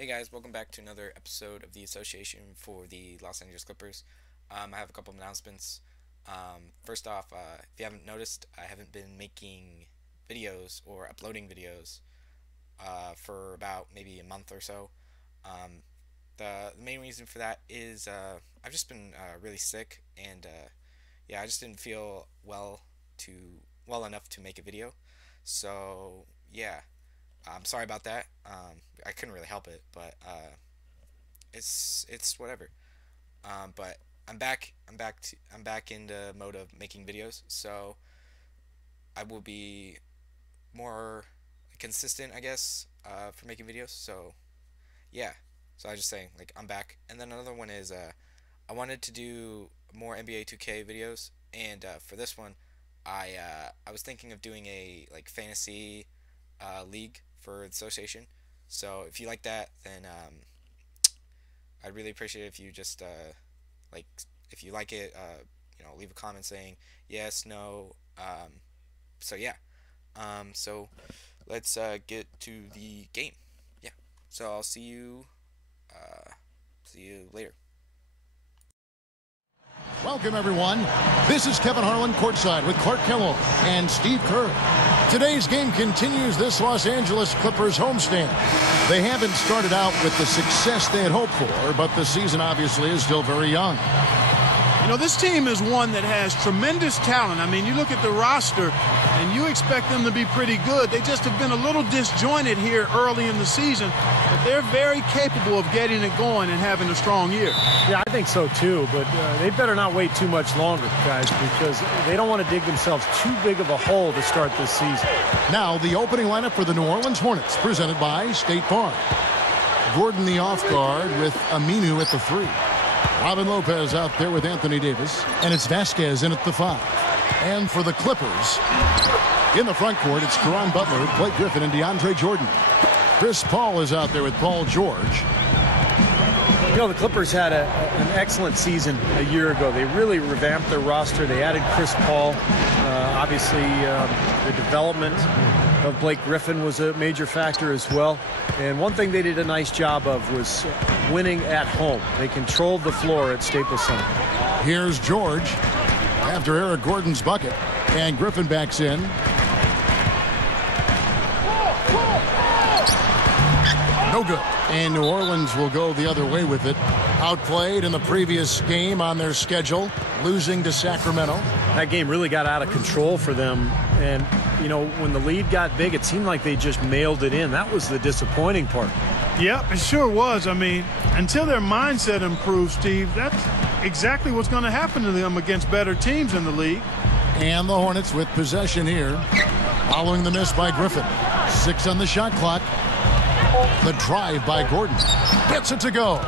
Hey guys, welcome back to another episode of the Association for the Los Angeles Clippers. I have a couple of announcements. First off, if you haven't noticed, I haven't been making videos or uploading videos for about maybe a month or so. The main reason for that is I've just been really sick, and I just didn't feel well enough to make a video. So yeah. I'm sorry about that. I couldn't really help it, but it's whatever. But I'm back. I'm back in the mode of making videos, so I will be more consistent, I guess, for making videos. So yeah. So I was just saying, like, I'm back. And then another one is I wanted to do more NBA 2K videos, and for this one, I was thinking of doing a fantasy league for the association. So if you like that, then I'd really appreciate it if you just if you like it, leave a comment saying yes, no. So yeah. So let's get to the game. Yeah. So I'll see you later. Welcome, everyone. This is Kevin Harlan courtside with Clark Kellogg and Steve Kerr. Today's game continues this Los Angeles Clippers homestand. They haven't started out with the success they had hoped for, but the season obviously is still very young. You know, this team is one that has tremendous talent. I mean, you look at the roster, and you expect them to be pretty good. They just have been a little disjointed here early in the season, but they're very capable of getting it going and having a strong year. Yeah, I think so too, but they better not wait too much longer, guys, because they don't want to dig themselves too big of a hole to start this season. Now, the opening lineup for the New Orleans Hornets, presented by State Farm. Gordon the off guard with Aminu at the 3. Robin Lopez out there with Anthony Davis, and it's Vasquez in at the 5. And for the Clippers, in the front court, it's Caron Butler, Blake Griffin, and DeAndre Jordan. Chris Paul is out there with Paul George. You know, the Clippers had an excellent season a year ago. They really revamped their roster. They added Chris Paul. Obviously, the development of Blake Griffin was a major factor as well. And one thing they did a nice job of was winning at home. They controlled the floor at Staples Center. Here's George after Eric Gordon's bucket, and Griffin backs in. No good. And New Orleans will go the other way with it. Outplayed in the previous game on their schedule, losing to Sacramento. That game really got out of control for them. And, you know, when the lead got big, it seemed like they just mailed it in. That was the disappointing part. Yep, it sure was. I mean, until their mindset improves, Steve, that's exactly what's going to happen to them against better teams in the league. And the Hornets with possession here, following the miss by Griffin. 6 on the shot clock. The drive by Gordon. Gets it to go.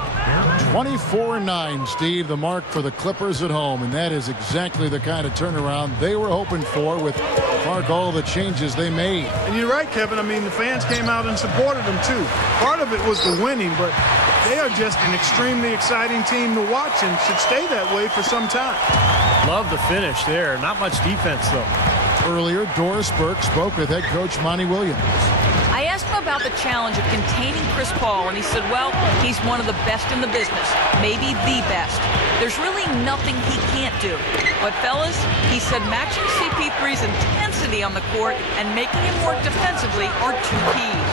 24-9, Steve, the mark for the Clippers at home. And that is exactly the kind of turnaround they were hoping for with all the changes they made. And you're right, Kevin. I mean, the fans came out and supported them, too. Part of it was the winning, but they are just an extremely exciting team to watch and should stay that way for some time. Love the finish there. Not much defense, though. Earlier, Doris Burke spoke with head coach Monty Williams. I asked him about the challenge of containing Chris Paul, and he said, well, he's one of the best in the business, maybe the best. There's really nothing he can't do. But, fellas, he said matching CP3's intensity on the court and making him work defensively are two keys.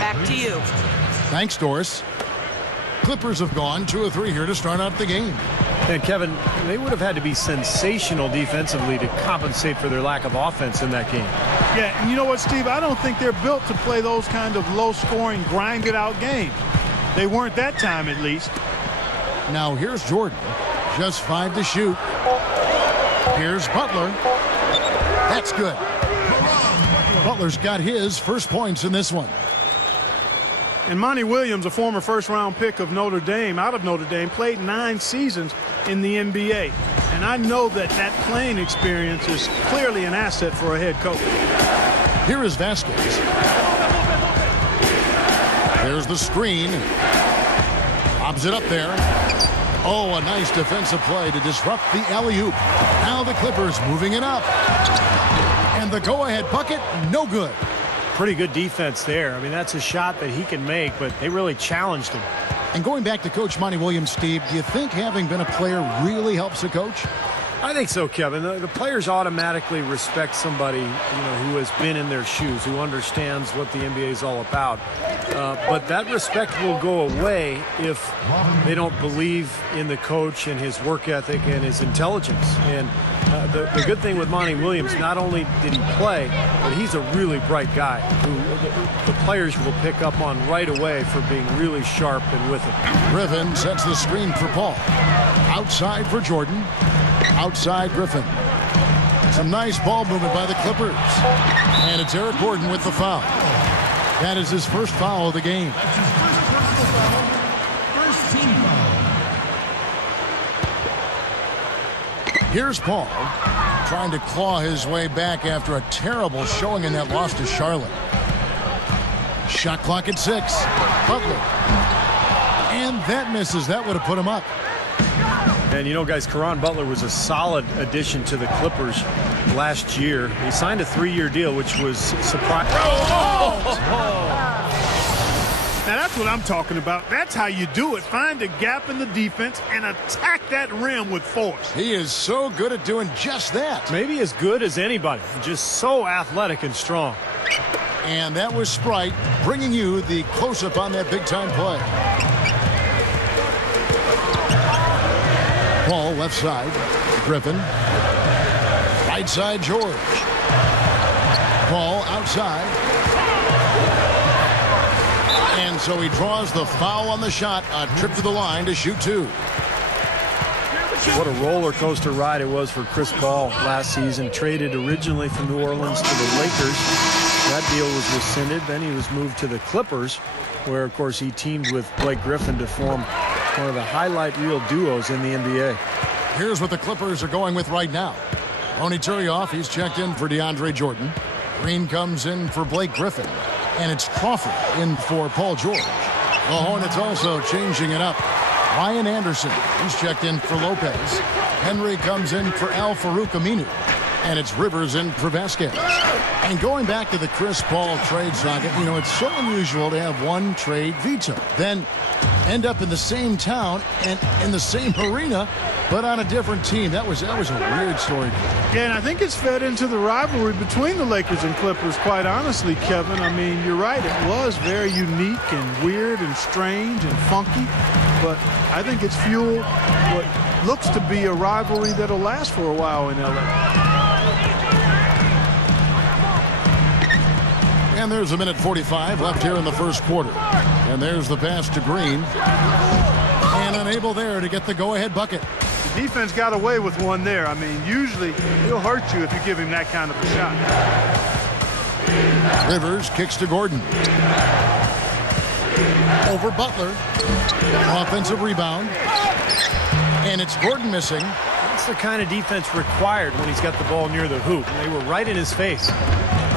Back to you. Thanks, Doris. Clippers have gone 2 of 3 here to start out the game. And, Kevin, they would have had to be sensational defensively to compensate for their lack of offense in that game. Yeah, and you know what, Steve? I don't think they're built to play those kind of low-scoring, grind-it-out games. They weren't that time, at least. Now here's Jordan. Just 5 to shoot. Here's Butler. That's good. Butler's got his first points in this one. And Monty Williams, a former first-round pick of Notre Dame, out of Notre Dame, played 9 seasons in the NBA. And I know that that playing experience is clearly an asset for a head coach. Here is Vasquez. There's the screen. Lobs it up there. Oh, a nice defensive play to disrupt the alley-oop. Now the Clippers moving it up. And the go-ahead bucket, no good. pretty good defense there. I mean, that's a shot that he can make, but they really challenged him. And going back to Coach Monty Williams, Steve, do you think having been a player really helps a coach? I think so, Kevin. The players automatically respect somebody, who has been in their shoes, who understands what the NBA is all about. But that respect will go away if they don't believe in the coach and his work ethic and his intelligence. And the good thing with Monty Williams, not only did he play, but he's a really bright guy who the players will pick up on right away for being really sharp and with it. Griffin sets the screen for Paul. Outside for Jordan. Outside Griffin. Some nice ball movement by the Clippers. And it's Eric Gordon with the foul. That is his first foul of the game. First team foul. Here's Paul trying to claw his way back after a terrible showing in that loss to Charlotte. Shot clock at 6. Butler. And that misses. That would have put him up. And guys, Caron Butler was a solid addition to the Clippers last year. He signed a 3-year deal, which was surprising. Now that's what I'm talking about. That's how you do it. Find a gap in the defense and attack that rim with force. He is so good at doing just that. Maybe as good as anybody. Just so athletic and strong. And that was Sprite bringing you the close-up on that big-time play. Paul left side. Griffin. Right side George. Paul outside. And so he draws the foul on the shot. A trip to the line to shoot 2. What a roller coaster ride it was for Chris Paul last season. Traded originally from New Orleans to the Lakers. That deal was rescinded. Then he was moved to the Clippers, where, of course, he teamed with Blake Griffin to form one of the highlight reel duos in the NBA. Here's what the Clippers are going with right now. Tony Turioff, he's checked in for DeAndre Jordan. Green comes in for Blake Griffin. And it's Crawford in for Paul George. The Hornets also changing it up. Ryan Anderson, he's checked in for Lopez. Henry comes in for Al-Farouq Aminu. And it's Rivers in for Vasquez. And going back to the Chris Paul trade saga, it's so unusual to have one trade veto. Then end up in the same town and in the same arena, but on a different team. That was a weird story. Yeah, and I think it's fed into the rivalry between the Lakers and Clippers, quite honestly, Kevin. I mean, you're right. It was very unique and weird and strange and funky, but I think it's fueled what looks to be a rivalry that'll last for a while in LA. And there's a minute 45 left here in the first quarter. And there's the pass to Green. And unable there to get the go-ahead bucket. The defense got away with one there. I mean, usually he'll hurt you if you give him that kind of a shot. Rivers kicks to Gordon. Over Butler. Offensive rebound. And it's Gordon missing. That's the kind of defense required when he's got the ball near the hoop. They were right in his face.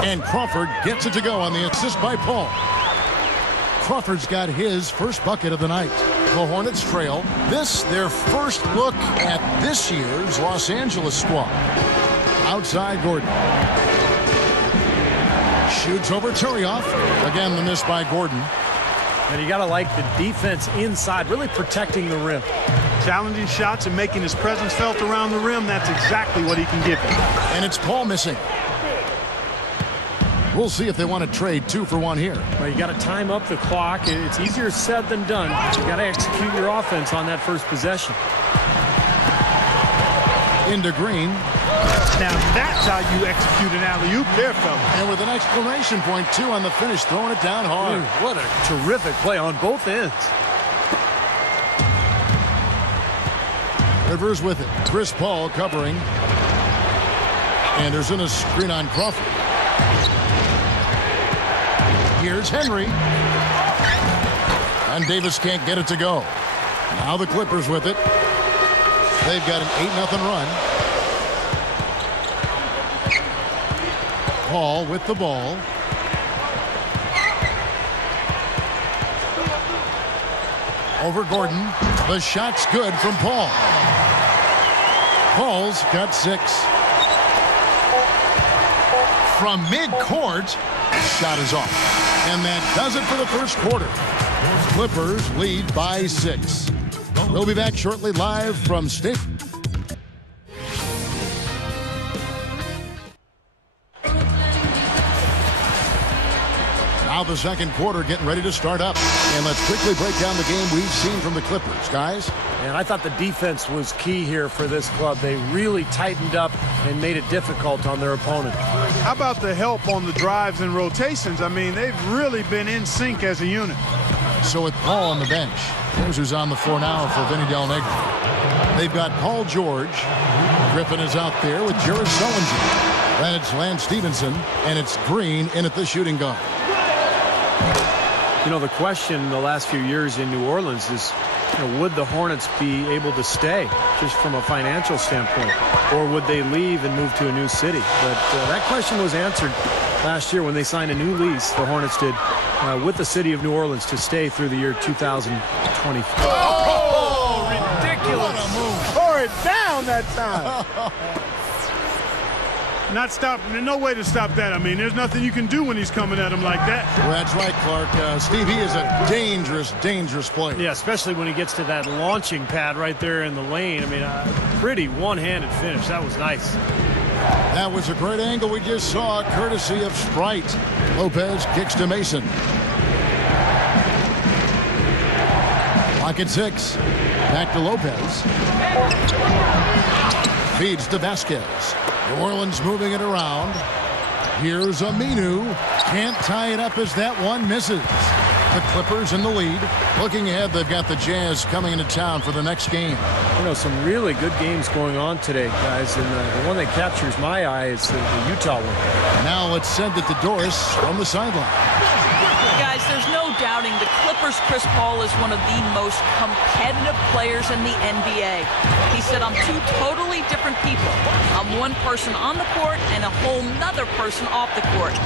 And Crawford gets it to go on the assist by Paul. Crawford's got his first bucket of the night. The Hornets trail. This, their first look at this year's Los Angeles squad. Outside Gordon. Shoots over Turioff. Again, the miss by Gordon. And you got to like the defense inside, really protecting the rim. Challenging shots and making his presence felt around the rim. That's exactly what he can give you. And it's Paul missing. We'll see if they want to trade 2 for 1 here. Well, you got to time up the clock. It's easier said than done. You got to execute your offense on that first possession. Into Green. Now that's how you execute an alley-oop there, fella. And with an exclamation point, 2 on the finish, throwing it down hard. What a terrific play on both ends. Rivers with it. Chris Paul covering. Anderson a screen on Crawford. Here's Henry. And Davis can't get it to go. Now the Clippers with it. They've got an 8-0 run. Paul with the ball. Over Gordon. The shot's good from Paul. Paul's got 6. From midcourt, Shot is off. And that does it for the first quarter. Clippers lead by 6. We'll be back shortly live from State. Now the second quarter getting ready to start up. And let's quickly break down the game we've seen from the Clippers, guys. And I thought the defense was key here for this club. They really tightened up and made it difficult on their opponent. How about the help on the drives and rotations? I mean, they've really been in sync as a unit. So with Paul on the bench, here's who's on the floor now for Vinny Del Negro. They've got Paul George. Griffin is out there with Jared Sullinger. Then it's Lance Stevenson, and it's Green in at the shooting guard. You know, the question the last few years in New Orleans is, would the Hornets be able to stay just from a financial standpoint, or would they leave and move to a new city? But that question was answered last year when they signed a new lease, the Hornets did, with the city of New Orleans to stay through the year 2020. Oh, ridiculous. What a move. Tore it down that time. Not stopping. There's no way to stop that. I mean, there's nothing you can do when he's coming at him like that. Well, that's right, Clark. Steve, he is a dangerous, dangerous player. Yeah, especially when he gets to that launching pad right there in the lane. I mean, pretty one-handed finish. That was nice. That was a great angle we just saw, courtesy of Sprite. Lopez kicks to Mason. Clock at 6. Back to Lopez. Feeds to Vasquez. New Orleans moving it around. Here's Aminu. Can't tie it up as that one misses. The Clippers in the lead. Looking ahead, they've got the Jazz coming into town for the next game. You know, some really good games going on today, guys. And the one that captures my eye is the Utah one. Now let's send it to Doris from the sideline. Guys, there's no doubting the Clippers' Chris Paul is one of the most competitive players in the NBA. He said, I'm two totally different people. I'm one person on the court and a whole nother person off the court.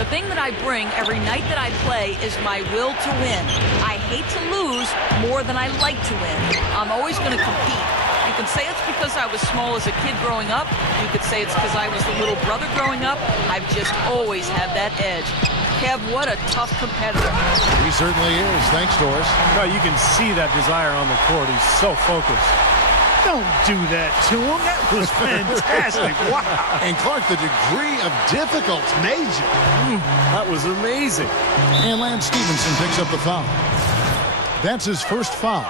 The thing that I bring every night that I play is my will to win. I hate to lose more than I like to win. I'm always going to compete. You can say it's because I was small as a kid growing up. You could say it's because I was the little brother growing up. I've just always had that edge. Kev, what a tough competitor. He certainly is. Thanks, Doris. Well, you can see that desire on the court. He's so focused. Don't do that to him. That was fantastic. Wow. And Clark, the degree of difficulty. Major. That was amazing. And Lance Stevenson picks up the foul. That's his first foul.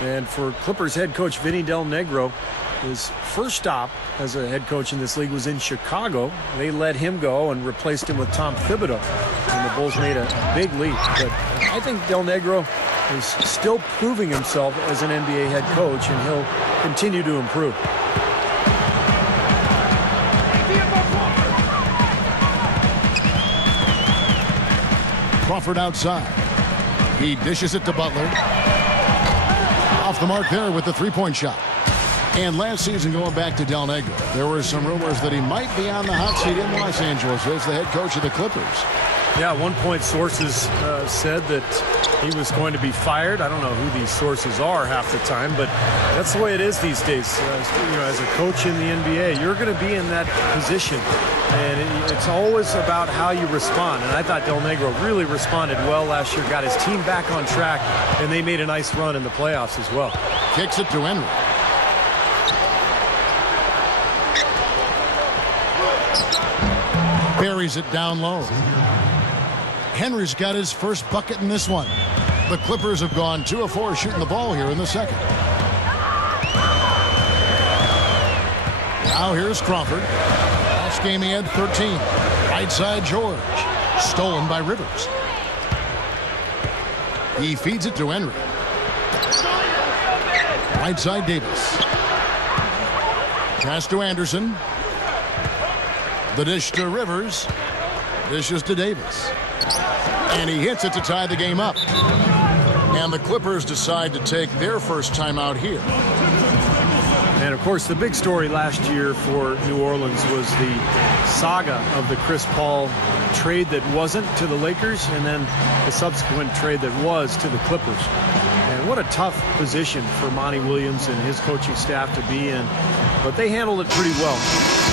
And for Clippers head coach Vinny Del Negro, his first stop as a head coach in this league was in Chicago. They let him go and replaced him with Tom Thibodeau. And the Bulls made a big leap. But I think Del Negro is still proving himself as an NBA head coach, and he'll continue to improve. Crawford outside. He dishes it to Butler. Off the mark there with the three-point shot. And last season, going back to Del Negro, there were some rumors that he might be on the hot seat in Los Angeles as the head coach of the Clippers. Yeah, at one point sources said that he was going to be fired. I don't know who these sources are half the time, but that's the way it is these days. As a coach in the NBA, you're going to be in that position, and it's always about how you respond. And I thought Del Negro really responded well last year, got his team back on track, and they made a nice run in the playoffs as well. Kicks it to Henry. Buries it down low. Henry's got his first bucket in this one. The Clippers have gone 2 of 4 shooting the ball here in the second. Now here's Crawford. Last game he had 13. Right side George. Stolen by Rivers. He feeds it to Henry. Right side Davis. Pass to Anderson. The dish to Rivers. Dishes to Davis. And he hits it to tie the game up. And the Clippers decide to take their first timeout here. And, of course, the big story last year for New Orleans was the saga of the Chris Paul trade that wasn't to the Lakers, and then the subsequent trade that was to the Clippers. And what a tough position for Monty Williams and his coaching staff to be in. But they handled it pretty well.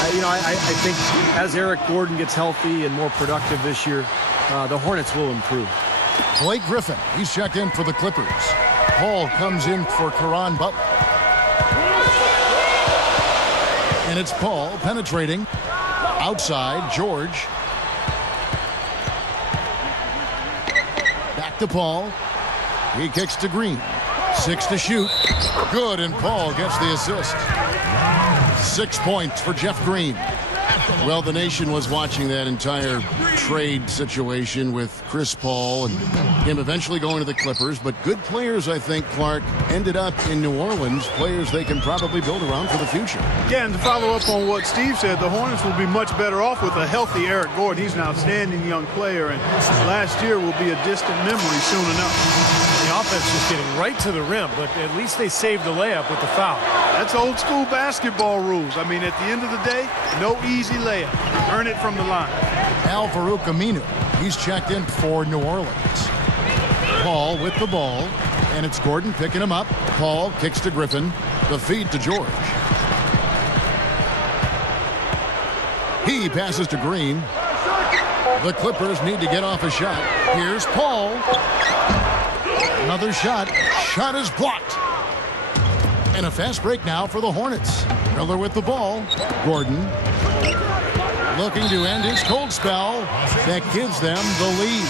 I think as Eric Gordon gets healthy and more productive this year, the Hornets will improve. Blake Griffin, he's checked in for the Clippers. Paul comes in for Caron Butler. And it's Paul penetrating. Outside, George. Back to Paul. He kicks to Green. 6 to shoot. Good, and Paul gets the assist. 6 points for Jeff Green. Well, the nation was watching that entire trade situation with Chris Paul and him eventually going to the Clippers. But good players, I think, Clark, ended up in New Orleans. Players they can probably build around for the future. Yeah, and to follow up on what Steve said, the Hornets will be much better off with a healthy Eric Gordon. He's an outstanding young player, and last year will be a distant memory soon enough. The offense just getting right to the rim, but at least they saved the layup with the foul. That's old school basketball rules. I mean, at the end of the day, no easy layup. Earn it from the line. Al-Farouq Aminu, he's checked in for New Orleans. Paul with the ball, and it's Gordon picking him up. Paul kicks to Griffin. The feed to George. He passes to Green. The Clippers need to get off a shot. Here's Paul. Another shot. Shot is blocked. And a fast break now for the Hornets. Miller with the ball. Gordon looking to end his cold spell. That gives them the lead.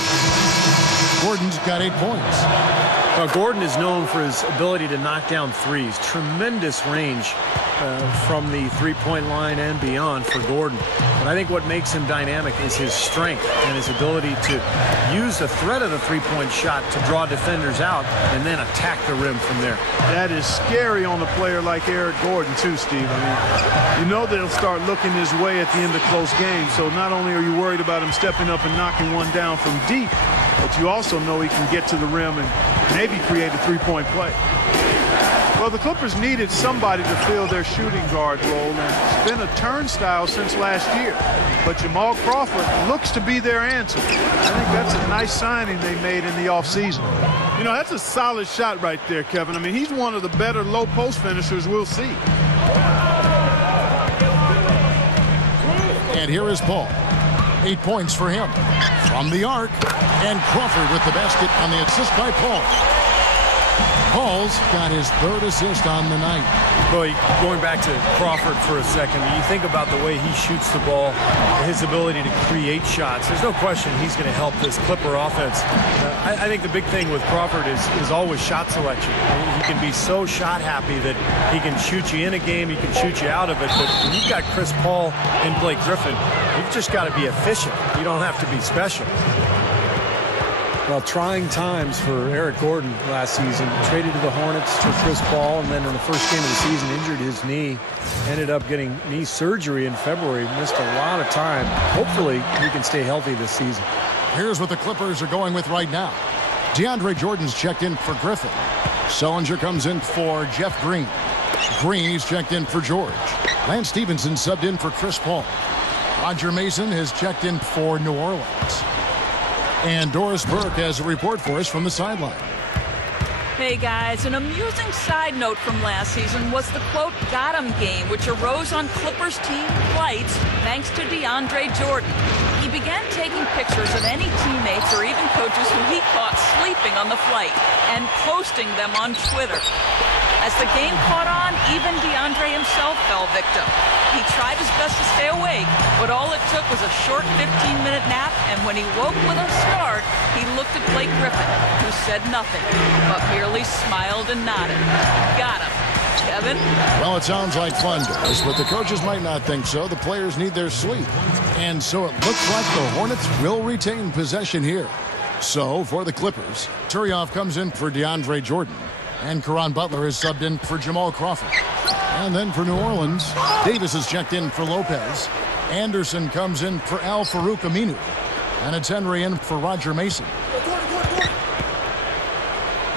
Gordon's got 8 points. Gordon is known for his ability to knock down threes. Tremendous range from the three-point line and beyond for Gordon. But I think what makes him dynamic is his strength and his ability to use the threat of the three-point shot to draw defenders out and then attack the rim from there. That is scary on a player like Eric Gordon too, Steve. I mean, you know they'll start looking his way at the end of close games. So not only are you worried about him stepping up and knocking one down from deep, but you also know he can get to the rim and maybe create a three-point play. Well, the Clippers needed somebody to fill their shooting guard role, and it's been a turnstile since last year. But Jamal Crawford looks to be their answer. I think that's a nice signing they made in the offseason. You know, that's a solid shot right there, Kevin. I mean, he's one of the better low-post finishers we'll see. And here is Paul. 8 points for him. From the arc. And Crawford with the basket on the assist by Paul. Paul's got his 3rd assist on the night. Boy, going back to Crawford for a second, you think about the way he shoots the ball, his ability to create shots. There's no question he's going to help this Clipper offense. I think the big thing with Crawford is always shot selection. He can be so shot happy that he can shoot you in a game, he can shoot you out of it. But when you've got Chris Paul and Blake Griffin, you've just got to be efficient. You don't have to be special. Well, trying times for Eric Gordon last season. Traded to the Hornets for Chris Paul, and then in the first game of the season injured his knee. Ended up getting knee surgery in February. Missed a lot of time. Hopefully he can stay healthy this season. Here's what the Clippers are going with right now. DeAndre Jordan's checked in for Griffin. Sullinger comes in for Jeff Green. Green's checked in for George. Lance Stevenson subbed in for Chris Paul. Roger Mason has checked in for New Orleans. And Doris Burke has a report for us from the sideline. Hey guys, an amusing side note from last season was the quote "got 'em" game, which arose on Clippers team flights thanks to DeAndre Jordan. He began taking pictures of any teammates or even coaches who he caught sleeping on the flight and posting them on Twitter. As the game caught on, even DeAndre himself fell victim. He tried his best to stay awake, but all it took was a short 15-minute nap, and when he woke with a start, he looked at Blake Griffin, who said nothing, but merely smiled and nodded. Got him. Kevin? Well, it sounds like fun, Doris, but the coaches might not think so. The players need their sleep. And so it looks like the Hornets will retain possession here. So, for the Clippers, Turioff comes in for DeAndre Jordan. And Caron Butler is subbed in for Jamal Crawford. And then for New Orleans, Davis is checked in for Lopez. Anderson comes in for Al-Farouq Aminu. And it's Henry in for Roger Mason.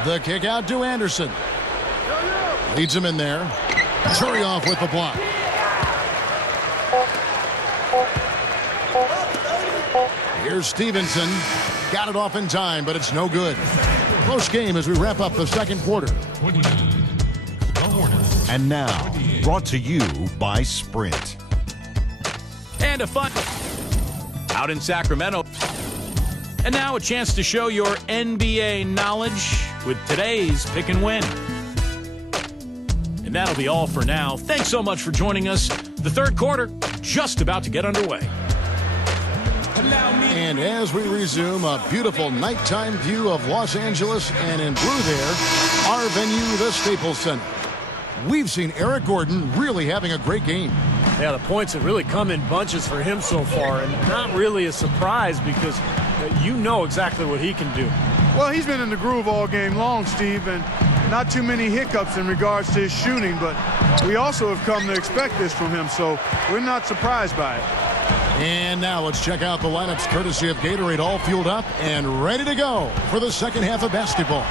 The kick out to Anderson. Leads him in there. Turioff with the block. Here's Stevenson. Got it off in time, but it's no good. Close game as we wrap up the second quarter. 29. The Hornets. And now, brought to you by Sprint. and a fun out in Sacramento. And now a chance to show your NBA knowledge with today's Pick and Win. And that'll be all for now. Thanks so much for joining us. The third quarter just about to get underway. And as we resume, a beautiful nighttime view of Los Angeles, and in blue there, our venue, the Staples Center. We've seen Eric Gordon really having a great game. Yeah, the points have really come in bunches for him so far, and not really a surprise because you know exactly what he can do. Well, he's been in the groove all game long, Steve, and not too many hiccups in regards to his shooting, but we also have come to expect this from him, so we're not surprised by it. And now let's check out the lineups courtesy of Gatorade, all fueled up and ready to go for the second half of basketball.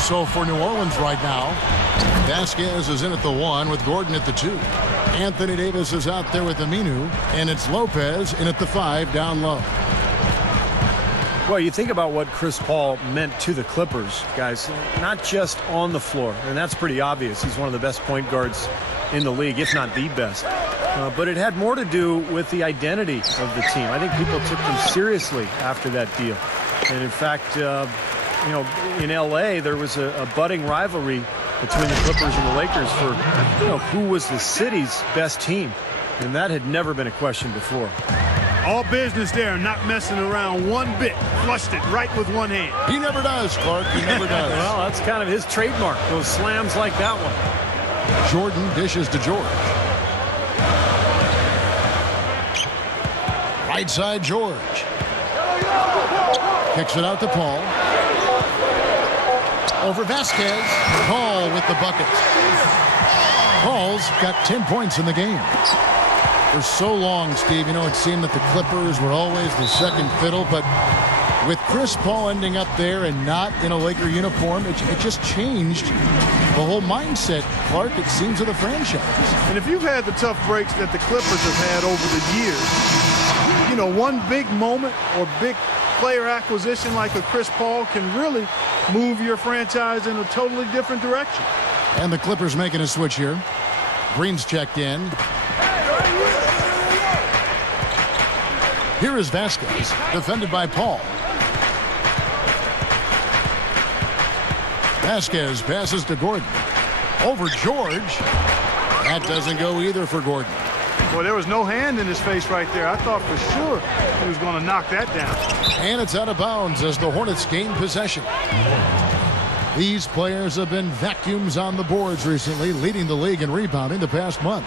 So for New Orleans right now, Vasquez is in at the 1 with Gordon at the 2. Anthony Davis is out there with Aminu, and it's Lopez in at the 5 down low. Well, you think about what Chris Paul meant to the Clippers, guys, not just on the floor, and that's pretty obvious. He's one of the best point guards in the league, if not the best. But it had more to do with the identity of the team. I think people took them seriously after that deal. And in fact, in L.A., there was a budding rivalry between the Clippers and the Lakers for who was the city's best team. And that had never been a question before. All business there, not messing around one bit. Flushed it right with one hand. He never does, Clark. He never does. Well, that's kind of his trademark, those slams like that one. Jordan dishes to George. Right side, George. Kicks it out to Paul. Over Vasquez. Paul with the bucket. Paul's got 10 points in the game. For so long, Steve, it seemed that the Clippers were always the second fiddle, but with Chris Paul ending up there and not in a Laker uniform, it just changed the whole mindset, Clark, it seems, of the franchise. And if you've had the tough breaks that the Clippers have had over the years, one big moment or big player acquisition like a Chris Paul can really move your franchise in a totally different direction. And the Clippers making a switch here. Green's checked in. Here is Vasquez, defended by Paul. Vasquez passes to Gordon. Over George. That doesn't go either for Gordon. Well, there was no hand in his face right there. I thought for sure he was going to knock that down. And it's out of bounds as the Hornets gain possession. These players have been vacuums on the boards recently, leading the league in rebounding the past month.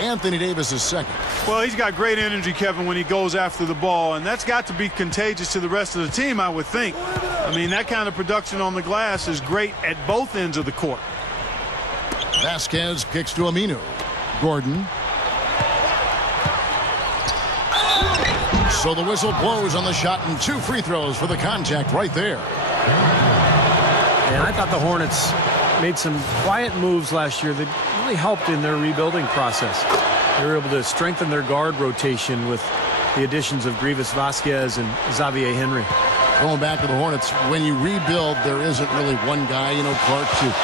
Anthony Davis is second. Well, he's got great energy, Kevin, when he goes after the ball, and that's got to be contagious to the rest of the team, I would think. I mean, that kind of production on the glass is great at both ends of the court. Vasquez kicks to Aminu. Gordon. So the whistle blows on the shot, and 2 free throws for the contact right there. And I thought the Hornets made some quiet moves last year that really helped in their rebuilding process. They were able to strengthen their guard rotation with the additions of Grievous Vasquez and Xavier Henry. Going back to the Hornets, when you rebuild, there isn't really one guy, Clark, to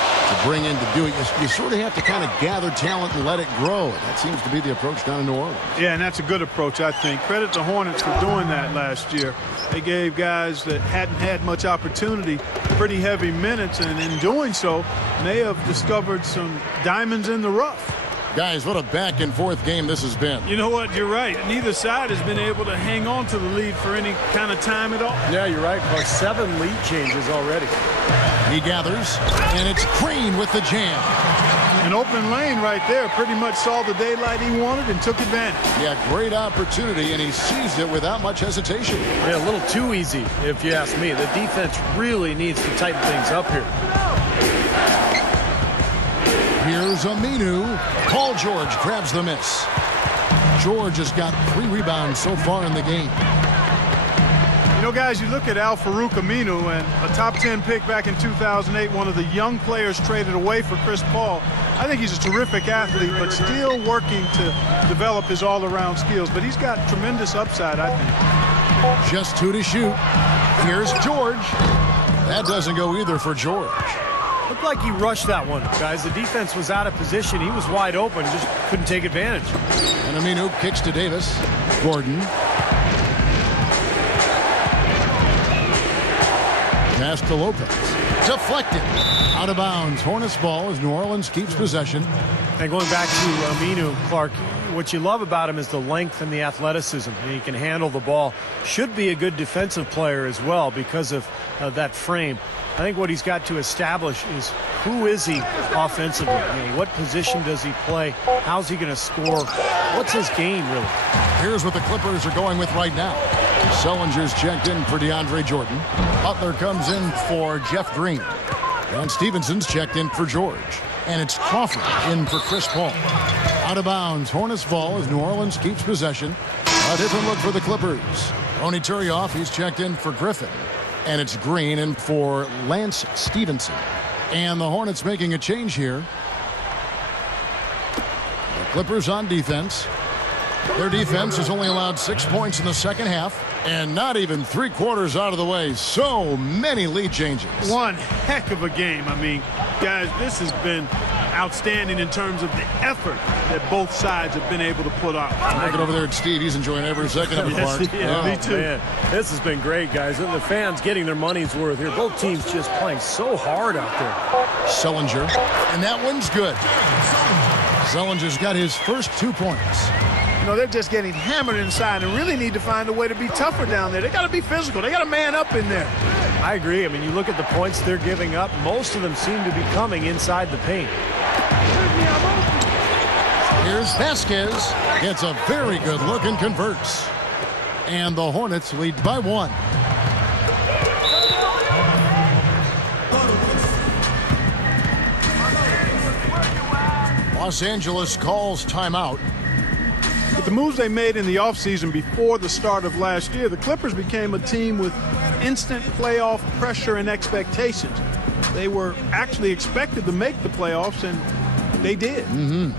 bring in to do it. You sort of have to kind of gather talent and let it grow. That seems to be the approach down in New Orleans. Yeah, and that's a good approach, I think. Credit the Hornets for doing that last year. They gave guys that hadn't had much opportunity pretty heavy minutes, and in doing so, may have discovered some diamonds in the rough. Guys, what a back-and-forth game this has been. You know what? You're right. Neither side has been able to hang on to the lead for any kind of time at all. Yeah, you're right. About 7 lead changes already. He gathers, and it's Green with the jam. An open lane right there. Pretty much saw the daylight he wanted and took advantage. Yeah, great opportunity, and he seized it without much hesitation. Yeah, a little too easy, if you ask me. The defense really needs to tighten things up here. Here's Aminu. Paul George grabs the miss. George has got 3 rebounds so far in the game. Guys, you look at Al-Farouq Aminu, and a top 10 pick back in 2008, one of the young players traded away for Chris Paul. I think he's a terrific athlete, but still working to develop his all-around skills. But he's got tremendous upside, I think. Just 2 to shoot. Here's George. That doesn't go either for George. Looked like he rushed that one, guys. The defense was out of position. He was wide open, just couldn't take advantage. And And Aminu kicks to Davis. Gordon. Pass to Lopez. Deflected. Out of bounds. Hornets ball as New Orleans keeps possession. And going back to Aminu, Clark, what you love about him is the length and the athleticism. He can handle the ball. Should be a good defensive player as well because of that frame. I think what he's got to establish is who is he offensively? What position does he play? How's he going to score? What's his game, really? Here's what the Clippers are going with right now. Sellinger's checked in for DeAndre Jordan. Butler comes in for Jeff Green. And Stevenson's checked in for George. And it's Crawford in for Chris Paul. Out of bounds. Hornets ball as New Orleans keeps possession. A different look for the Clippers. Oni Turioff, he's checked in for Griffin. And it's Green in for Lance Stevenson. And the Hornets making a change here. The Clippers on defense. Their defense has only allowed 6 points in the second half. And not even 3/4 out of the way. So many lead changes. One heck of a game. I mean, guys, this has been outstanding in terms of the effort that both sides have been able to put out. Looking over there at Steve. He's enjoying every second of it, Mark. Me too. Man, this has been great, guys. And the fans getting their money's worth here. Both teams just playing so hard out there. Sellinger. And that one's good. Sellinger's got his first 2 points. You know, they're just getting hammered inside and really need to find a way to be tougher down there. They got to be physical. They got to man up in there. I agree. I mean, you look at the points they're giving up. Most of them seem to be coming inside the paint. Here's Vasquez. Gets a very good look and converts. And the Hornets lead by 1. Los Angeles calls timeout. With the moves they made in the offseason before the start of last year, the Clippers became a team with instant playoff pressure and expectations. They were actually expected to make the playoffs, and they did. A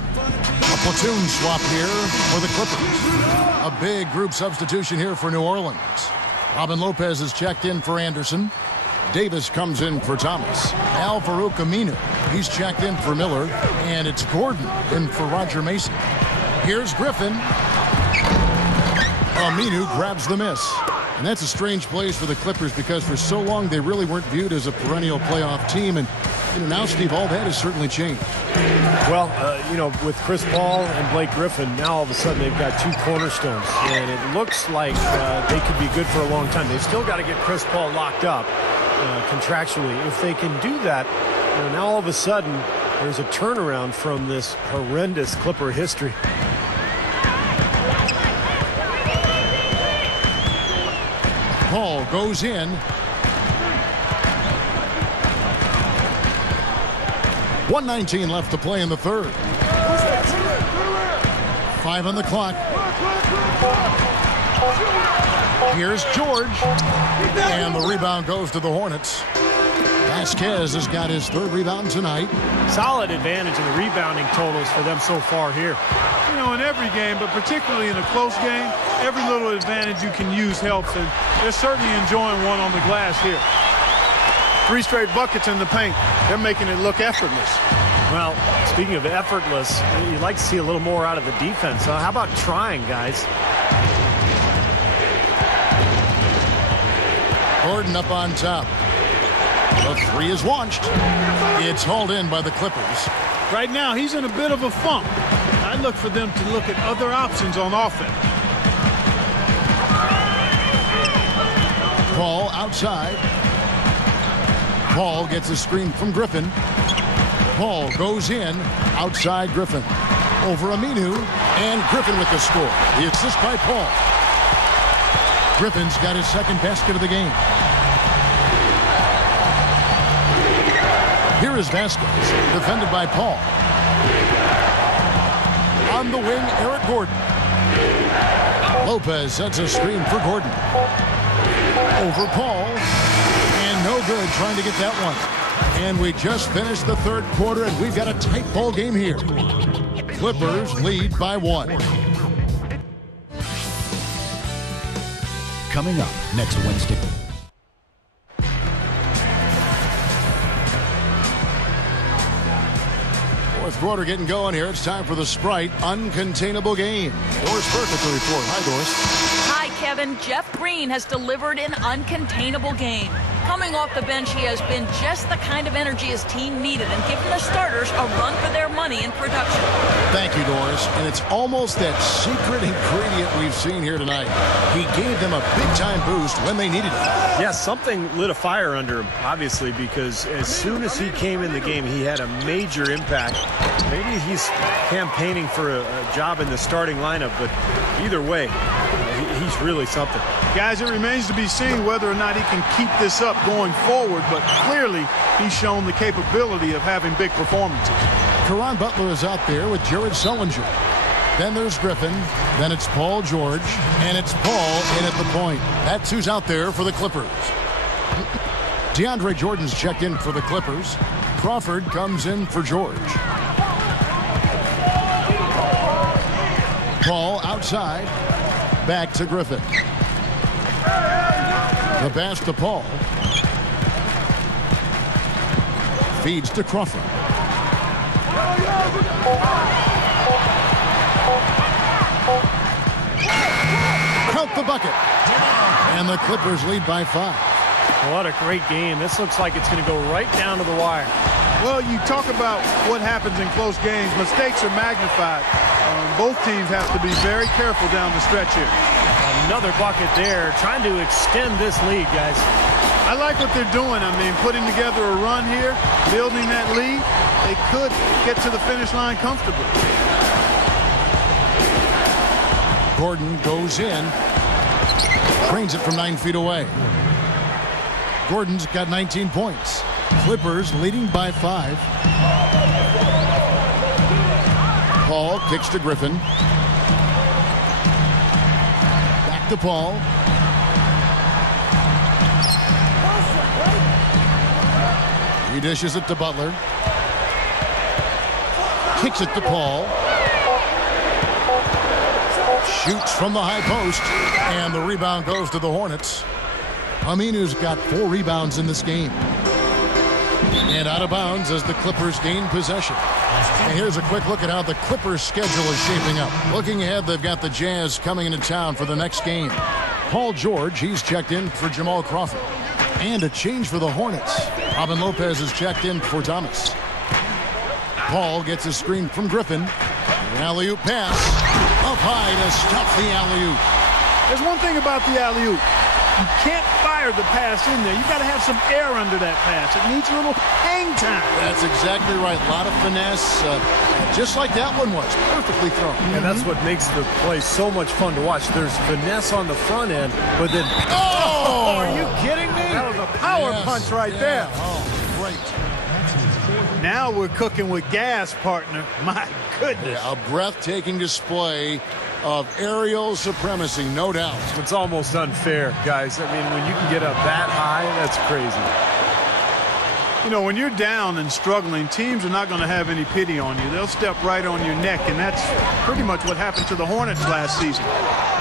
platoon swap here for the Clippers. A big group substitution here for New Orleans. Robin Lopez is checked in for Anderson. Davis comes in for Thomas. Al-Farouq Aminu, he's checked in for Miller. And it's Gordon in for Roger Mason. Here's Griffin. Aminu grabs the miss. And that's a strange place for the Clippers because for so long they really weren't viewed as a perennial playoff team. And now, Steve, all that has certainly changed. Well, with Chris Paul and Blake Griffin, now all of a sudden they've got 2 cornerstones. And it looks like they could be good for a long time. They've still got to get Chris Paul locked up contractually. If they can do that, now all of a sudden there's a turnaround from this horrendous Clipper history. Paul goes in. 1:19 left to play in the third. 5 on the clock. Here's George. And the rebound goes to the Hornets. Vasquez has got his 3rd rebound tonight. Solid advantage in the rebounding totals for them so far here. You know, in every game, but particularly in a close game, every little advantage you can use helps, and they're certainly enjoying one on the glass here. 3 straight buckets in the paint. They're making it look effortless. Well, speaking of effortless, you'd like to see a little more out of the defense. How about trying, guys? Gordon up on top. The 3 is launched. It's hauled in by the Clippers. Right now, he's in a bit of a funk. I look for them to look at other options on offense. Paul outside. Paul gets a screen from Griffin. Paul goes in. Outside Griffin. Over Aminu. And Griffin with the score. The assist by Paul. Griffin's got his 2nd basket of the game. Here is Vasquez, defended by Paul. On the wing, Eric Gordon. Lopez sets a screen for Gordon. Over Paul. And no good trying to get that one. And we just finished the 3rd quarter, and we've got a tight ball game here. Clippers lead by 1. Coming up next Wednesday. Fourth quarter getting going here. It's time for the Sprite Uncontainable Game. Doris Burke at the report. Hi, Doris. Hi, Kevin. Jeff Green has delivered an uncontainable game. Coming off the bench, he has been just the kind of energy his team needed and given the starters a run for their money in production. Thank you, Doris. And it's almost that secret ingredient we've seen here tonight. He gave them a big-time boost when they needed it. Yeah, something lit a fire under him, obviously, because as soon as he came in the game, he had a major impact. Maybe he's campaigning for a job in the starting lineup, but either way, he's really something. Guys, it remains to be seen whether or not he can keep this up going forward, but clearly he's shown the capability of having big performances. Caron Butler is out there with Jared Sullinger. Then there's Griffin. Then it's Paul George. And it's Paul in at the point. That's who's out there for the Clippers. DeAndre Jordan's checked in for the Clippers. Crawford comes in for George. Paul outside. Back to Griffin. The pass to Paul. Feeds to Crawford. Count the bucket. And the Clippers lead by 5. What a great game. This looks like it's going to go right down to the wire. Well, you talk about what happens in close games. Mistakes are magnified. Both teams have to be very careful down the stretch here. Another bucket there, trying to extend this lead, guys. I like what they're doing. I mean, putting together a run here, building that lead. They could get to the finish line comfortably. Gordon goes in. Trains it from 9 feet away. Gordon's got 19 points. Clippers leading by 5. Paul kicks to Griffin. Back to Paul. He dishes it to Butler. Kicks it to Paul. Shoots from the high post. And the rebound goes to the Hornets. Aminu's got 4 rebounds in this game. And out of bounds as the Clippers gain possession. And here's a quick look at how the Clippers' schedule is shaping up. Looking ahead, they've got the Jazz coming into town for the next game. Paul George, he's checked in for Jamal Crawford. And a change for the Hornets. Robin Lopez is checked in for Thomas. Paul gets a screen from Griffin. An alley-oop pass. Up high to stop the alley-oop. There's one thing about the alley-oop. You can't fire the pass in there. You got to have some air under that pass. It needs a little hang time. That's exactly right. A lot of finesse, just like that one was. Perfectly thrown. And that's what makes the play so much fun to watch. There's finesse on the front end, but then... Oh! Are you kidding me? That was a power punch right there. Oh, great. Now we're cooking with gas, partner. My goodness. Yeah, a breathtaking display of aerial supremacy, no doubt. It's almost unfair, guys. I mean, when you can get up that high, that's crazy. You know, when you're down and struggling, teams are not going to have any pity on you. They'll step right on your neck, and that's pretty much what happened to the Hornets last season.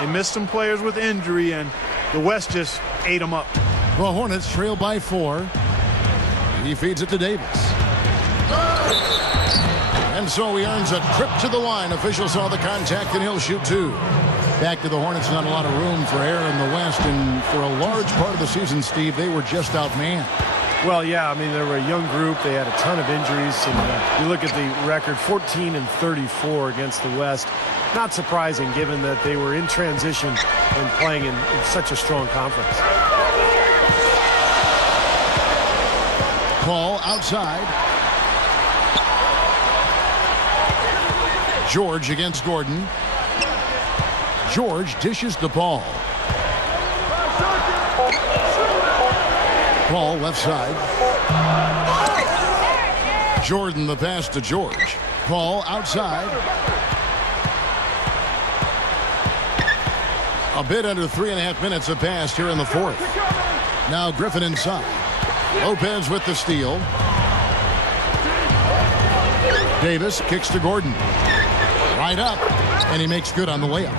They missed some players with injury, and the West just ate them up. The Hornets trail by 4. He feeds it to Davis. And so he earns a trip to the line. Officials saw the contact, and he'll shoot 2. Back to the Hornets, not a lot of room for error in the West. And for a large part of the season, Steve, they were just outmanned. Well, yeah, I mean, they were a young group. They had a ton of injuries. And you look at the record, 14-34 against the West. Not surprising, given that they were in transition and playing in such a strong conference. Paul outside. George against Gordon. George dishes the ball. Paul left side. Jordan the pass to George. Paul outside. A bit under 3.5 minutes have passed here in the 4th. Now Griffin inside. Lopez with the steal. Davis kicks to Gordon. Right up, and he makes good on the layup.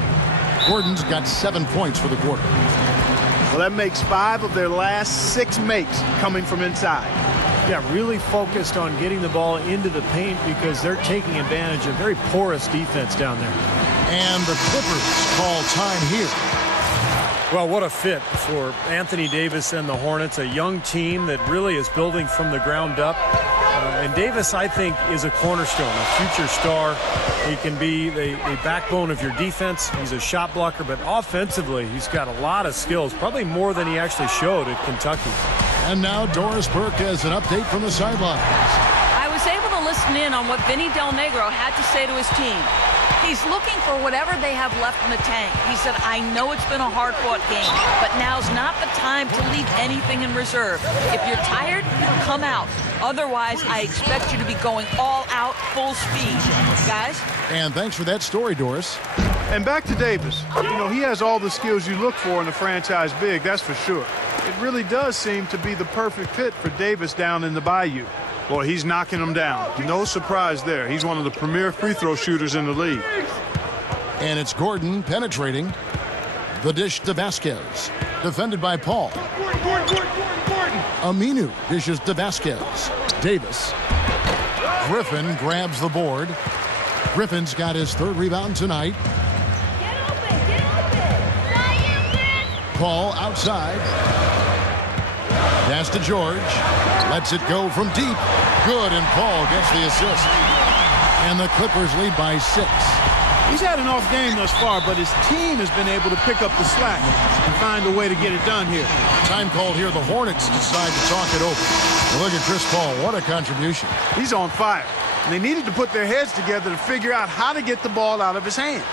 Gordon's got 7 points for the quarter. Well, that makes 5 of their last 6 makes coming from inside. Yeah, really focused on getting the ball into the paint because they're taking advantage of very porous defense down there. And the Clippers call time here. Well, what a fit for Anthony Davis and the Hornets, a young team that really is building from the ground up. And Davis, I think, is a cornerstone, a future star. He can be the backbone of your defense. He's a shot blocker, but offensively, he's got a lot of skills, probably more than he actually showed at Kentucky. And now Doris Burke has an update from the sidelines. I was able to listen in on what Vinny Del Negro had to say to his team. He's looking for whatever they have left in the tank. He said, I know it's been a hard-fought game, but now's not the time to leave anything in reserve. If you're tired, come out. Otherwise, I expect you to be going all out, full speed. Guys? And thanks for that story, Doris. And back to Davis. You know, he has all the skills you look for in a franchise big, that's for sure. It really does seem to be the perfect fit for Davis down in the Bayou. Boy, he's knocking them down. No surprise there. He's one of the premier free throw shooters in the league. And it's Gordon penetrating. The dish to Vasquez. Defended by Paul. Aminu dishes to Vasquez. Davis. Griffin grabs the board. Griffin's got his third rebound tonight. Paul outside. Pass to George. Lets it go from deep. Good, and Paul gets the assist. And the Clippers lead by 6. He's had an off game thus far, but his team has been able to pick up the slack and find a way to get it done here. Time called here. The Hornets decide to talk it over. Look at Chris Paul. What a contribution. He's on fire. And they needed to put their heads together to figure out how to get the ball out of his hand.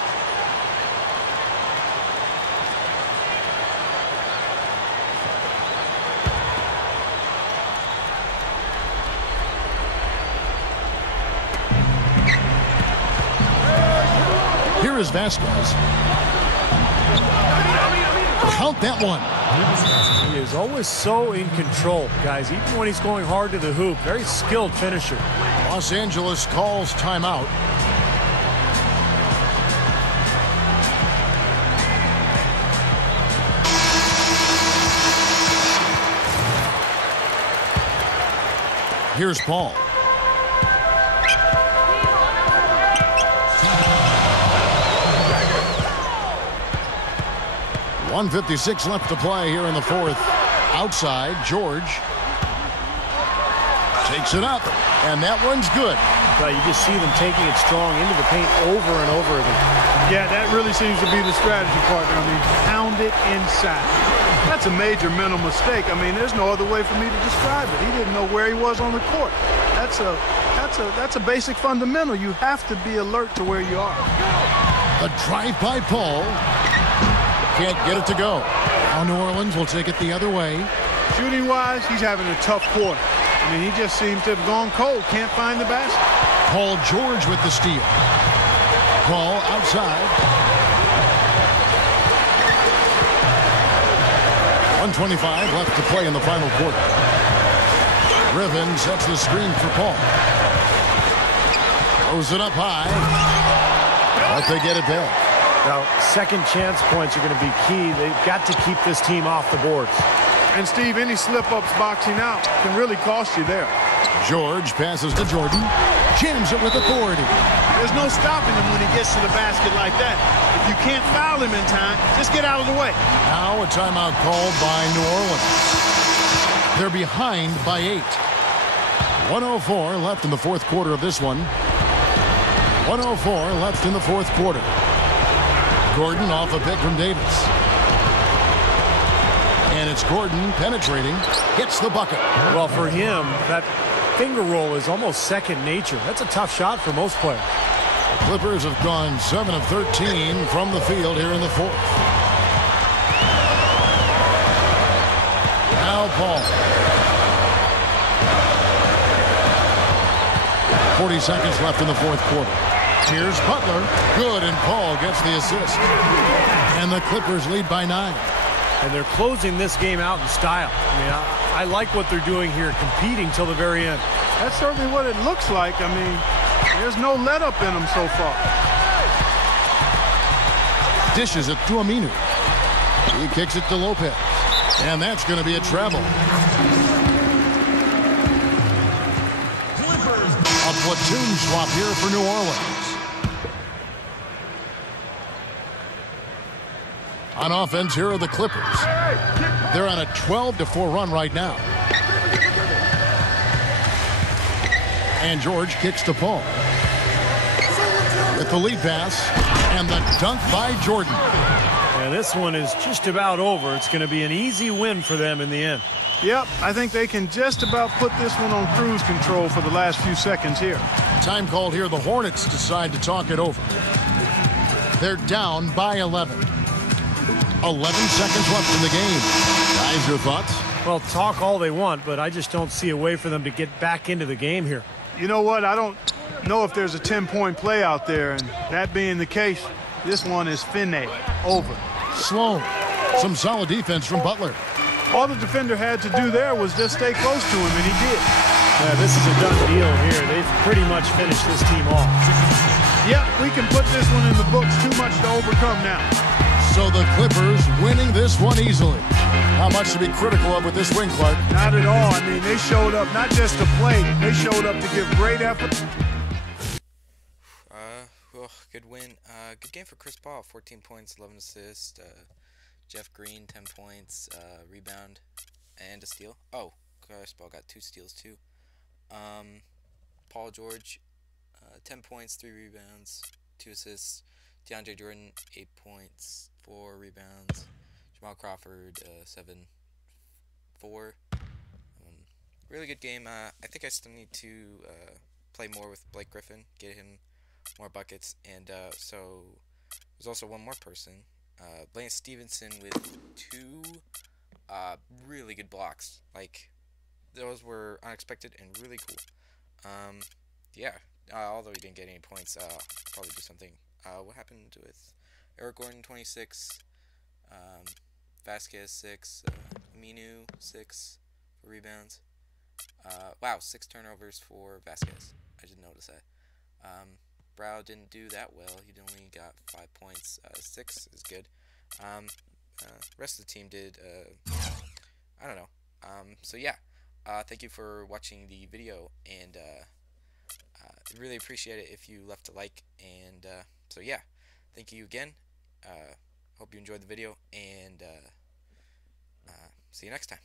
Here is Vasquez. Count that one. He is always so in control, guys, even when he's going hard to the hoop. Very skilled finisher. Los Angeles calls timeout. Here's Paul. .156 left to play here in the fourth. Outside, George takes it up, and that one's good. But you just see them taking it strong into the paint over and over again. Yeah, that really seems to be the strategy, partner. I mean, pound it inside. That's a major mental mistake. I mean, there's no other way for me to describe it. He didn't know where he was on the court. That's a basic fundamental. You have to be alert to where you are. A drive by Paul. Can't get it to go. Now New Orleans will take it the other way. Shooting-wise, he's having a tough quarter. I mean, he just seems to have gone cold. Can't find the basket. Paul George with the steal. Paul outside. 1:25 left to play in the final quarter. Griffin sets the screen for Paul. Throws it up high. But they get it back. Now, second chance points are going to be key. They've got to keep this team off the boards. And, Steve, any slip-ups boxing out can really cost you there. George passes to Jordan. Jams it with authority. There's no stopping him when he gets to the basket like that. If you can't foul him in time, just get out of the way. Now a timeout called by New Orleans. They're behind by 8. 1:04 left in the fourth quarter of this one. 1:04 left in the fourth quarter. Gordon off a pick from Davis. And it's Gordon penetrating. Hits the bucket. Well, for him, that finger roll is almost second nature. That's a tough shot for most players. The Clippers have gone 7 of 13 from the field here in the fourth. Now Paul. 40 seconds left in the fourth quarter. Here's Butler. Good, and Paul gets the assist. And the Clippers lead by 9. And they're closing this game out in style. I mean, I like what they're doing here, competing till the very end. That's certainly what it looks like. I mean, there's no let-up in them so far. Dishes it to Aminu. He kicks it to Lopez. And that's going to be a travel. platoon swap here for New Orleans. On offense, here are the Clippers. They're on a 12-4 run right now. And George kicks to Paul. With the lead pass and the dunk by Jordan. Yeah, this one is just about over. It's going to be an easy win for them in the end. Yep, I think they can just about put this one on cruise control for the last few seconds here. Time called here. The Hornets decide to talk it over. They're down by 11. 11 seconds left in the game. Guys, your thoughts? Well, talk all they want, but I just don't see a way for them to get back into the game here. You know what? I don't know if there's a 10-point play out there, and that being the case, this one is finna, over. Sloan. Some solid defense from Butler. All the defender had to do there was just stay close to him, and he did. Yeah, this is a done deal here. They've pretty much finished this team off. Yep, we can put this one in the books. Too much to overcome now. So the Clippers winning this one easily. How much to be critical of with this win, Clark? Not at all. I mean, they showed up not just to play. They showed up to give great effort. Good win. Good game for Chris Paul. 14 points, 11 assists. Jeff Green, 10 points, rebound, and a steal. Oh, Chris Paul got 2 steals too. Paul George, 10 points, 3 rebounds, 2 assists. DeAndre Jordan, 8 points, 4 rebounds. Jamal Crawford, 7-4. Really good game. I think I still need to play more with Blake Griffin, get him more buckets, and so there's also one more person, Lance Stevenson, with 2 really good blocks. Like, those were unexpected and really cool. Yeah, although he didn't get any points, probably do something. What happened with Eric Gordon, 26, Vasquez, 6, Aminu, 6 for rebounds. Wow, 6 turnovers for Vasquez. I didn't notice that. Brow didn't do that well. He only got 5 points. 6 is good. Rest of the team did, I don't know. So yeah, thank you for watching the video, and really appreciate it if you left a like, and so yeah, thank you again. Hope you enjoyed the video, and see you next time.